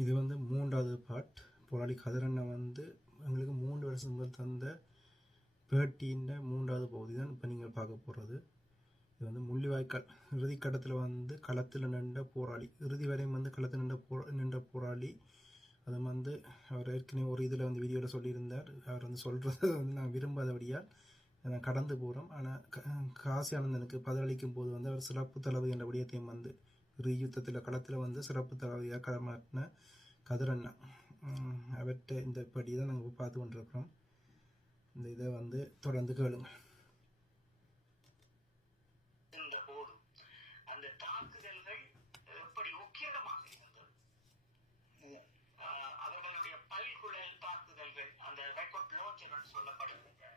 இது வந்து 3வது பார்ட். போராளி கதிரண்ணன் வந்து எங்களுக்கு 3 வருஷம் முதல் தந்த பேட்டியின் 3வது பகுதி தான் இப்போ நீங்கள் பார்க்க போகிறது. இது வந்து முள்ளிவாய்க்கால் இறுதிக்கட்டத்தில் வந்து களத்தில் நின்ற போராளி, இறுதி வரையும் வந்து களத்தில் நின்ற போராளி. அதை வந்து அவர் ஏற்கனவே ஒரு இதில் வந்து வீடியோவில் சொல்லியிருந்தார். அவர் வந்து சொல்கிறத வந்து நான் விரும்பாதபடியால் நான் கடந்து போகிறோம். ஆனால் காசி ஆனந்தனுக்கு பதிலளிக்கும் போது வந்து அவர் சிறப்பு தளபதி என்ற விடயத்தையும் வந்து யுத்தத்தில் களத்தில் வந்து சிறப்பு தளபதியாக களமாட்டின கதிரண்ணா அவற்றை இந்த படி தான் நாங்கள் பார்த்து கொண்டிருக்கிறோம். இந்த இதை வந்து தொடர்ந்து கேளுங்க. அந்த தாக்குதல்கள் எப்படி உக்கிரமாக இருந்தது, அவர்களுடைய பல்குழல் தாக்குதல்கள், அந்த ரெக்கார்ட் லான்ச் என்று சொல்லப்படுகின்ற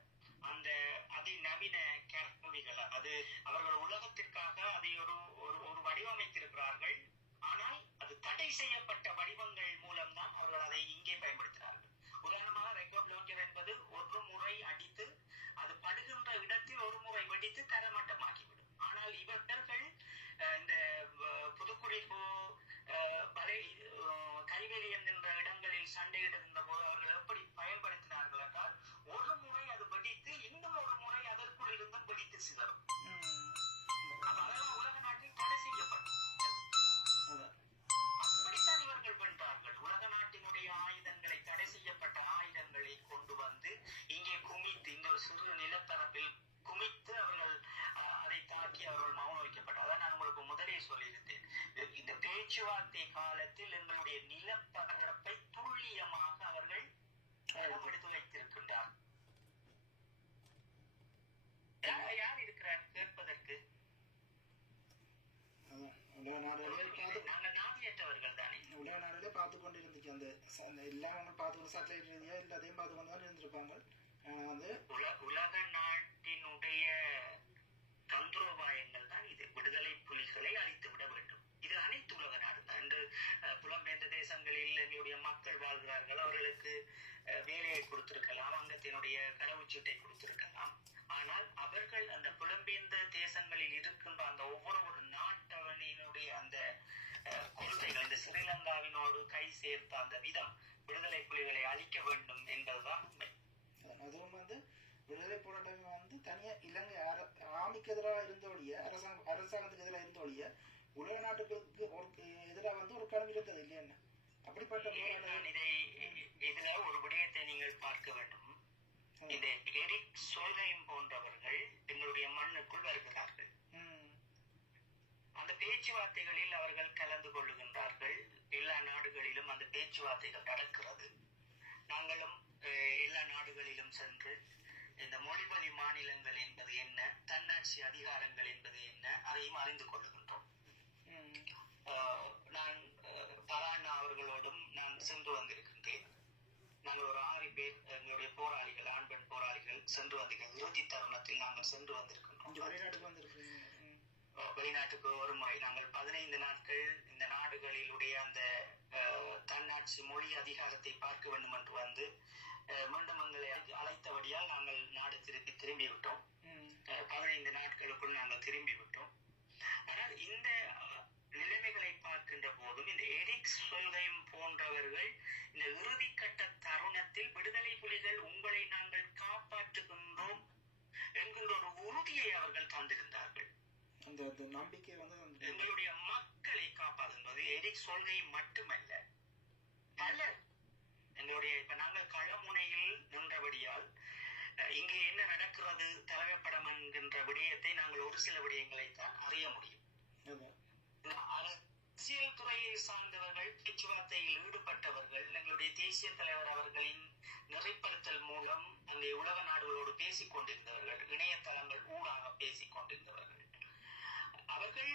அந்த அதிநவீன கருவிகள், அது அவர்கள் உலகத்திற்காக அதை ஒரு வடிவமைத்திருக்கிறார்கள். ஆனால் அது தடை செய்யப்பட்ட வடிவங்கள் மூலம்தான் அவர்கள் அதை இங்கே பயன்படுத்தினார்கள். உதாரணமாக ரெக்கார்ட் லான்ச்சர் என்பது ஒரு முறை அடித்து அது படுகின்ற இடத்தில் ஒரு முறை வெடித்து தரமட்டமாக்கிவிடும். ஆனால் இவர்கள் இந்த புதுக்குடிப்பு கைவேலி என்கின்ற இடங்களில் சண்டையிடுகின்ற போது அவர்கள் எப்படி பயன்படுத்தினார்கள் என்றால், ஒரு முறை அது வெடித்து இன்னும் ஒரு முறை அதற்குள் இருந்தும் வெடித்து சிதறும். அதெல்லாம் உலக நாட்டில் தடை செய்யப்பட்டது. அப்படித்தான் இவர்கள் வென்றார்கள். உலக நாட்டினுடைய ஆயுதங்களை, தடை செய்யப்பட்ட ஆயுதங்களை கொண்டு வந்து இங்கே குமித்து, இந்த ஒரு சிறு நிலப்பரப்பில் குமித்து அவர்கள் அதை தாக்கி அவர்கள் மௌனம் வைக்கப்பட்டார். அதான் நான் உங்களுக்கு முதலே சொல்லியிருந்தேன். இந்த பேச்சுவார்த்தை காலத்தில் எங்களுடைய நிலப்பரப்பை துல்லியமாக அவர்கள் எடுத்து வைத்திருக்கின்றார். யார் இருக்கிறார் கேட்பதற்கு? நாதியற்றவர்கள் தானே. உலக நாடுகளே பார்த்து கொண்டு இருந்துச்சு. அந்த எல்லாம் பார்த்து சேட்டலைட் ரீதியா எல்லாத்தையும் பார்த்து கொண்டு தான் இருந்திருப்பாங்க. உலக நாட்டினுடைய தந்திரோபாயங்கள் தான் இது. விடுதலை புலிகளை அழித்து விட வேண்டும். இது அனைத்து உலக நாடு தான். இன்று புலம்பெயர்ந்த தேசங்களில் எங்களுடைய மக்கள் வாழ்கிறார்கள். அவர்களுக்கு வேலையை கொடுத்திருக்கலாம், அங்கத்தினுடைய கடவுச்சீட்டை கொடுத்திருக்கலாம். ஆனால் அவர்கள் அந்த புலம்பெயர்ந்த தேசங்களில் இருக்கின்ற அந்த ஒவ்வொரு நாட்டவனினுடைய அந்த கொள்கைகள், இந்த ஸ்ரீலங்காவினோடு கை சேர்த்த அந்த விதம், விடுதலை புலிகளை அழிக்க வேண்டும் என்பதுதான் உண்மை. அதுவும் வந்து விடுதலை போராட்டம் வந்து தனியா இலங்கை ஆமிக்கு எதிராக இருந்தோடைய அரசாங்கத்துக்கு எதிராக இருந்தோடைய உலக நாட்டுகளுக்கு எதிராக வந்து ஒரு களம் இருந்தது இல்லையா? அப்படிப்பட்ட இதுல ஒரு விடயத்தை நீங்கள் பார்க்க வேண்டும். இந்த எரிக் சோல்ஹெய்ம் போன்றவர்கள் எங்களுடைய மண்ணுக்குள் வருகிறார்கள். அந்த பேச்சுவார்த்தைகளில் அவர்கள் கலந்து கொள்ளுகின்றார்கள். எல்லா நாடுகளிலும் அந்த பேச்சுவார்த்தைகள் நடக்கிறது. நாங்களும் எல்லா நாடுகளிலும் சென்று இந்த மொழிவழி மாநிலங்கள் என்பது என்ன, தன்னாட்சி அதிகாரங்கள் என்பது என்ன, அதையும் அறிந்து கொள்ளுகின்றோம். நான் பரானா அவர்களோடும் நான் சென்று வந்திருக்கின்றேன். நாங்கள் ஒரு 6 பேர் எங்களுடைய போராளிகள், ஆண் பெண் போராளிகள் சென்று வந்திருக்கோம். இறுதி தருணத்தில் நாங்கள் சென்று வந்திருக்கின்றோம். வெளிநாட்டுக்கு ஒரு முறை நாங்கள் 15 நாட்கள் இந்த நாடுகளிலுடைய அந்த தன்னாட்சி மொழி அதிகாரத்தை பார்க்க வேண்டும் என்று வந்து மீண்டும் எங்களை அழைத்தபடியால் நாங்கள் நாடு திரும்பி விட்டோம். 15 நாட்களுக்குள் நாங்கள் திரும்பி விட்டோம். ஆனால் இந்த நிலைமைகளை பார்க்கின்ற போதும் இந்த எரிக் சோல்ஹெய்ம் போன்றவர்கள் இந்த இறுதி கட்ட தருணத்தில் விடுதலை புலிகள் உங்களை நாங்கள் காப்பாற்றுகின்றோம் என்கின்ற ஒரு உறுதியை அவர்கள் தந்திருந்தார்கள். நம்பிக்கை வந்து எங்களுடைய மக்களை காப்பாற்றுவது எரிக் சோல்ஹெய்ம் மட்டுமல்ல, பலர் எங்களுடைய இப்ப நாங்கள் களமுனையில் நின்றபடியால் இங்கே என்ன நடக்கிறது தலைமைப்படம் என்கின்ற விடயத்தை நாங்கள் ஒரு சில விடயங்களை தான் அறிய முடியும். அரசியல் துறையை சார்ந்தவர்கள், பேச்சுவார்த்தையில் ஈடுபட்டவர்கள், எங்களுடைய தேசிய தலைவர் அவர்களின் நெறிப்படுத்தல் மூலம் அந்த உலக நாடுகளோடு பேசிக் கொண்டிருந்தவர்கள், இணையதளங்கள் ஊடாக பேசிக் கொண்டிருந்தவர்கள், அவர்கள்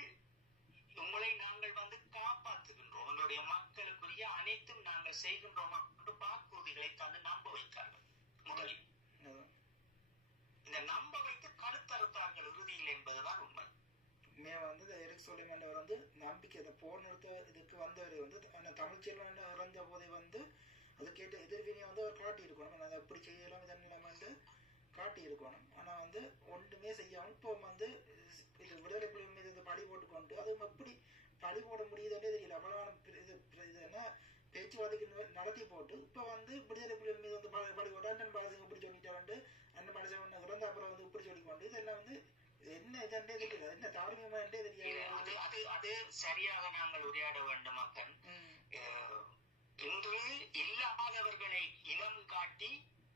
உங்களை நாங்கள் வந்து காப்பாற்றுகின்றோம், எங்களுடைய மக்களுக்குரிய அனைத்தும் நாங்கள் செய்கின்றோம் என்று வாக்குறுதிகளை தந்து நம்ப வைத்தார்கள். முதலில் இந்த நம்ப வைத்து கருத்தறுத்தார்கள் இறுதியில் என்பதுதான் உண்மை. வந்து எரிக் சோல்ஹெய்ம் என்றவர் வந்து நம்பிக்கை அந்த போர் நிறுத்த இதுக்கு வந்தவரை வந்து தமிழ்ச்செல்வன் இறந்த போதை வந்து அது கேட்ட எதிர்வினை வந்து அவர் காட்டி இருக்கணும். அதை எப்படி செய்யலாம் இதெல்லாம் வந்து காட்டி இருக்கணும். ஆனா வந்து ஒன்றுமே செய்யாமல் இப்போ வந்து இது விடுதலை புலி மீது பழி போட்டுக்கொண்டு அது எப்படி பழி போட முடியுதுன்னே தெரியல. அவ்வளவான இது என்ன போட்டு இப்போ வந்து விடுதலை புலிகள் மீது வந்து படி போட்டு அண்ணன் பாலசிங்கம் இப்படி சொல்லிட்டாரு, அண்ணன் பாலசிங்கம் இறந்த அப்புறம் வந்து இப்படி சொல்லிக்கொண்டு இதெல்லாம் வந்து என்ன இதே தெரியல, என்ன தார்மீகமாண்டே தெரியாது. அது சரியாக நாங்கள் உரையாட வேண்டும் அப்பன். இன்று இல்லாதவர்களை இனம் காட்டி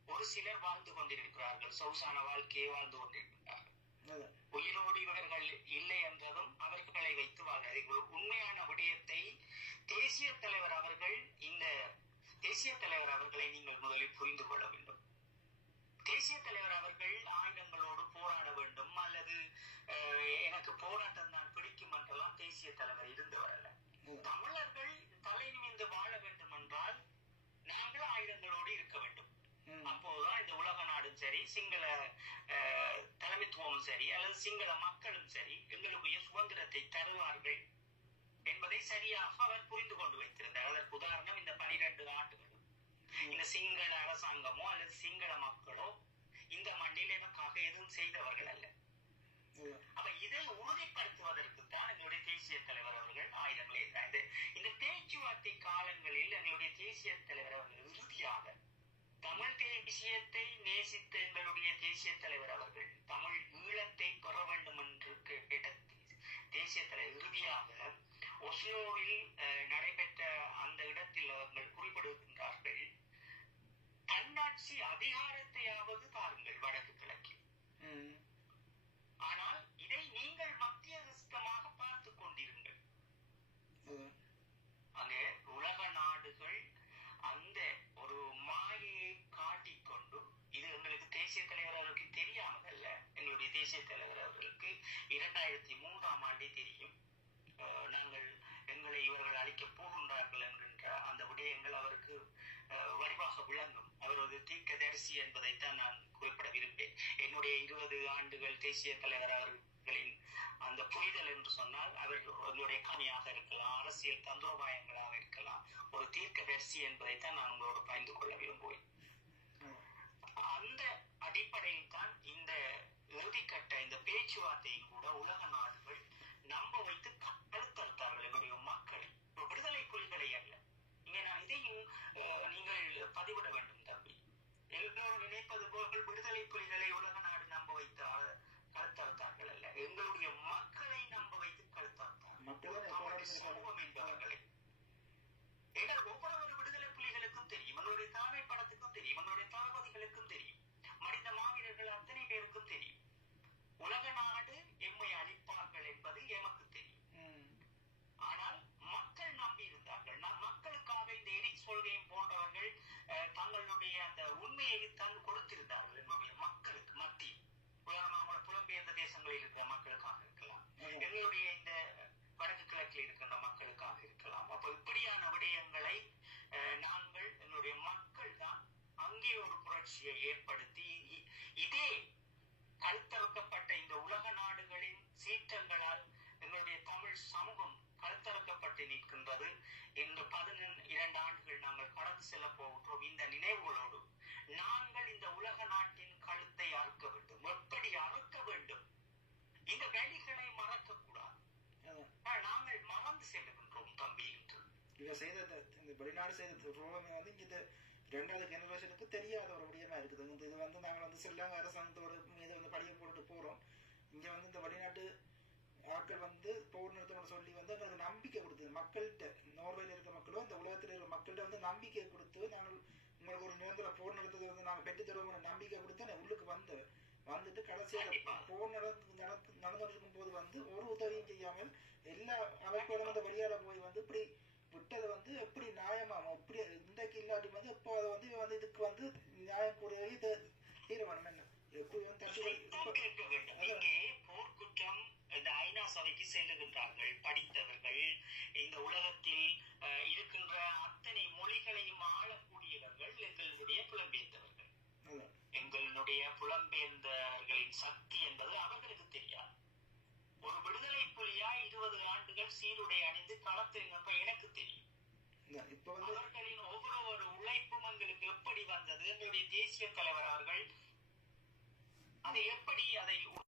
ஒரு சிலர் வாழ்ந்து கொண்டிருக்கிறார்கள், சொகுசான வாழ்க்கையை வாழ்ந்து கொண்டிருக்கிறார்கள். உயிரோடு இவர்கள் இல்லை என்றதும் அவர்களை வைத்து வாழ்கிறார்கள். உண்மையான விடயத்தை தேசிய தலைவர் அவர்கள், இந்த தேசிய தலைவர் அவர்களை நீங்கள் முதலில் புரிந்து கொள்ள வேண்டும். தேசிய தலைவர் அவர்கள் ஆயுதங்களோடு போராட வேண்டும் அல்லது எனக்கு போராட்டம் தான் பிடிக்கும் என்றெல்லாம் தேசிய தலைவர் இருந்தவர் அல்ல. தமிழர்கள் தலை நிமிர்ந்து வாழ வேண்டும் என்றால் நாங்கள் ஆயுதங்களோடு இருக்க வேண்டும். அப்போதுதான் இந்த உலக நாடும் சரி, சிங்கள தலைமைத்துவமும் சரி, அல்லது சிங்கள மக்களும் சரி எங்களுடைய சுதந்திரத்தை தருவார்கள் என்பதை சரியாக அவர் புரிந்து கொண்டு வைத்திருந்தார். அதற்கு உதாரணம் இந்த 12 ஆண்டுகள் இந்த சிங்கள அரசாங்கமோ அல்லது சிங்கள மக்களோ இந்த மண்ணில் எனக்காக எதுவும் செய்தவர்கள் அல்ல. அப்ப இதை உறுதிப்படுத்துவதற்கு தான் எங்களுடைய தேசிய தலைவர் அவர்கள் ஆயுதங்களை இருந்தார். இந்த பேச்சுவார்த்தை காலங்களில் எங்களுடைய தேசிய தலைவர் அவர்கள் இறுதியாக தமிழ் தேசியத்தை நேசித்த எங்களுடைய தேசிய தலைவர் அவர்கள் தமிழ் ஈழத்தை பெற வேண்டும் என்று கேட்ட தேசிய தலைவர் இறுதியாக ஒஸ்லோவில் நடைபெற்ற அந்த இடத்தில் அவர்கள் குறிப்பிடுகின்றார்கள், தன்னாட்சி அதிகாரத்தையாவது தாருங்கள் வடக்கு கிழக்கில், ஆனால் இதை நீங்கள் மத்தியஸ்தமாக பார்த்துக் கொண்டிருங்கள். அங்கே உலக நாடுகள் அந்த ஒரு மாயையை காட்டிக்கொண்டு, இது எங்களுக்கு தேசிய தலைவர் அவர்களுக்கு தெரியாமல் அல்ல, எங்களுடைய தேசிய தலைவர் அவர்களுக்கு 2003ஆம் ஆண்டே தெரியும். நாங்கள் எங்களை இவர்கள் அழிக்கப் போகின்றார்கள் என்கின்ற அந்த விடயங்கள் அவருக்கு வடிவாக விளங்கும். அவர் ஒரு தீர்க்கதரிசி என்பதைத்தான் நான் குறிப்பிட விரும்பேன். என்னுடைய 20 ஆண்டுகள் தேசிய தலைவர் அவர்களின் அந்த புரிதல் என்று சொன்னால் அவர் உங்களுடைய கனியாக இருக்கலாம், அரசியல் தந்திரோபாயங்களாக இருக்கலாம், ஒரு தீர்க்கதரிசி என்பதைத்தான் நான் உங்களோடு பகிர்ந்து கொள்ள விரும்புவேன். அந்த அடிப்படையில் தான் இந்த இறுதிக்கட்ட இந்த பேச்சுவார்த்தையில் கூட உலக நாடுகள் நம்ப வைத்து கழுத்தறுத்தார்கள் என்னுடைய மக்களை, விடுதலை புலிகளை அல்ல. இங்கே நான் இதையும் நீங்கள் பதிவிட வேண்டும் தம்பி. எல்லோரும் நினைப்பது போல் விடுதலை புலிகளை உலக நாடு நம்ப வைத்து கழுத்தறுத்தார்கள் அல்ல, எங்களுடைய மக்களை நம்ப வைத்து கழுத்தறுத்தார்கள், சமூகம் என்பவர்களை. ஏன்னா ஒவ்வொரு விடுதலை புலிகளுக்கும் தெரியும், எங்களுடைய தலைமை படத்துக்கும் தெரியும், எங்களுடைய தளபதிகளுக்கும் தெரியும், மனித மாவீரர்கள் அத்தனை பேருக்கும் தெரியும், உலக நாடு எம்மை அழிப்பார்கள் என்பது எமக்கு தெரியும். ஆனால் மக்கள் நம்பி இருந்தார்கள். மக்களுக்காக இந்த எரிக் கொள்கையும் போன்றவர்கள் தங்களுடைய அந்த உண்மையை தந்து கொடுத்திருந்தார்கள் என்னுடைய மக்களுக்கு மத்தியில். உதாரணமாக புலம்பெயர்ந்த தேசங்களில் இருக்கிற மக்களுக்காக இருக்கலாம், எங்களுடைய இந்த வடக்கு கிழக்கில் இருக்கின்ற மக்களுக்காக இருக்கலாம். அப்ப இப்படியான விடயங்களை நாங்கள் எங்களுடைய மக்கள் தான் அங்கே ஒரு புரட்சியை ஏற்படுத்தி இதே கழுத்தறுக்கப்பட்ட இந்த உலக நாடுகளின் சீற்றங்களால் எங்களுடைய தமிழ் சமூகம் கழுத்தறுக்கப்பட்டு நிற்கின்றது. இந்த 12 ஆண்டுகள் நாங்கள் கடந்து செல்ல போகின்றோம். இந்த நினைவுகளோடு நாங்கள் இந்த உலக நாட்டின் கழுத்தை அறுக்க வேண்டும். எப்படி அறுக்க வேண்டும்? இந்த வழிகளை மறக்க கூடாது. நாங்கள் மறந்து செல்லுகின்றோம் தம்பி என்று இவ செய்த இந்த வெளிநாடு செய்த துரோகமே வந்து இங்க 2வது ஜெனரேஷனுக்கு தெரியாத ஒரு விடயமா இருக்குது. இது வந்து நாங்கள் வந்து ஸ்ரீலங்கா அரசாங்கத்தோட மீது வந்து படிய போட்டு போறோம். இங்க வந்து இந்த வெளிநாட்டு ஆட்கள் வந்து போர் நிறுத்தம்னு சொல்லி வந்து எங்களுக்கு நம்பிக்கை கொடுத்தது மக்கள்கிட்ட, நோர்வேல இருக்கிற மக்களும் இந்த உலகத்தில் இருக்கிற மக்கள்கிட்ட வந்து நம்பிக்கை கொடுத்து நாங்கள் உங்களுக்கு ஒரு நிரந்தர போர் நிறுத்தத்தை வந்து நாங்கள் பெற்று தருவோம் நம்பிக்கை கொடுத்து உள்ளுக்கு வந்துட்டு கடைசியாக போர் நடந்துட்டு இருக்கும் போது வந்து ஒரு உதவியும் செய்யாமல் எல்லா அமைப்புகளும் வந்து வெளியால போய் வந்து இப்படி விட்டது வந்து எப்படி நியாயமாமா இப்படி இன்றைக்கு இல்லாட்டி வந்து இப்போ அதை வந்து இதுக்கு வந்து நியாயம் கூடிய தீர்மானம் என்ன எப்படி வந்து போர்க்குற்றம் இந்த ஐநா சபைக்கு செல்லுகின்றார்கள் படித்தவர்கள், இந்த உலகத்தில் இருக்கின்ற அத்தனை மொழிகளையும் ஆளக்கூடியவர்கள் எங்களுடைய புலம்பெயர்ந்தவர்கள். எங்களுடைய புலம்பெயர்ந்தவர்களின் சக்தி என்பது அவர்களுக்கு தெரியாது. ஒரு விடுதலை புலியா 20 ஆண்டுகள் சீருடை அணிந்து களத்தில் நிற்ப எனக்கு தெரியும். அவர்களின் ஒவ்வொரு உழைப்பும் எங்களுக்கு எப்படி வந்தது, எங்களுடைய தேசிய தலைவர் அவர்கள் அதை எப்படி அதை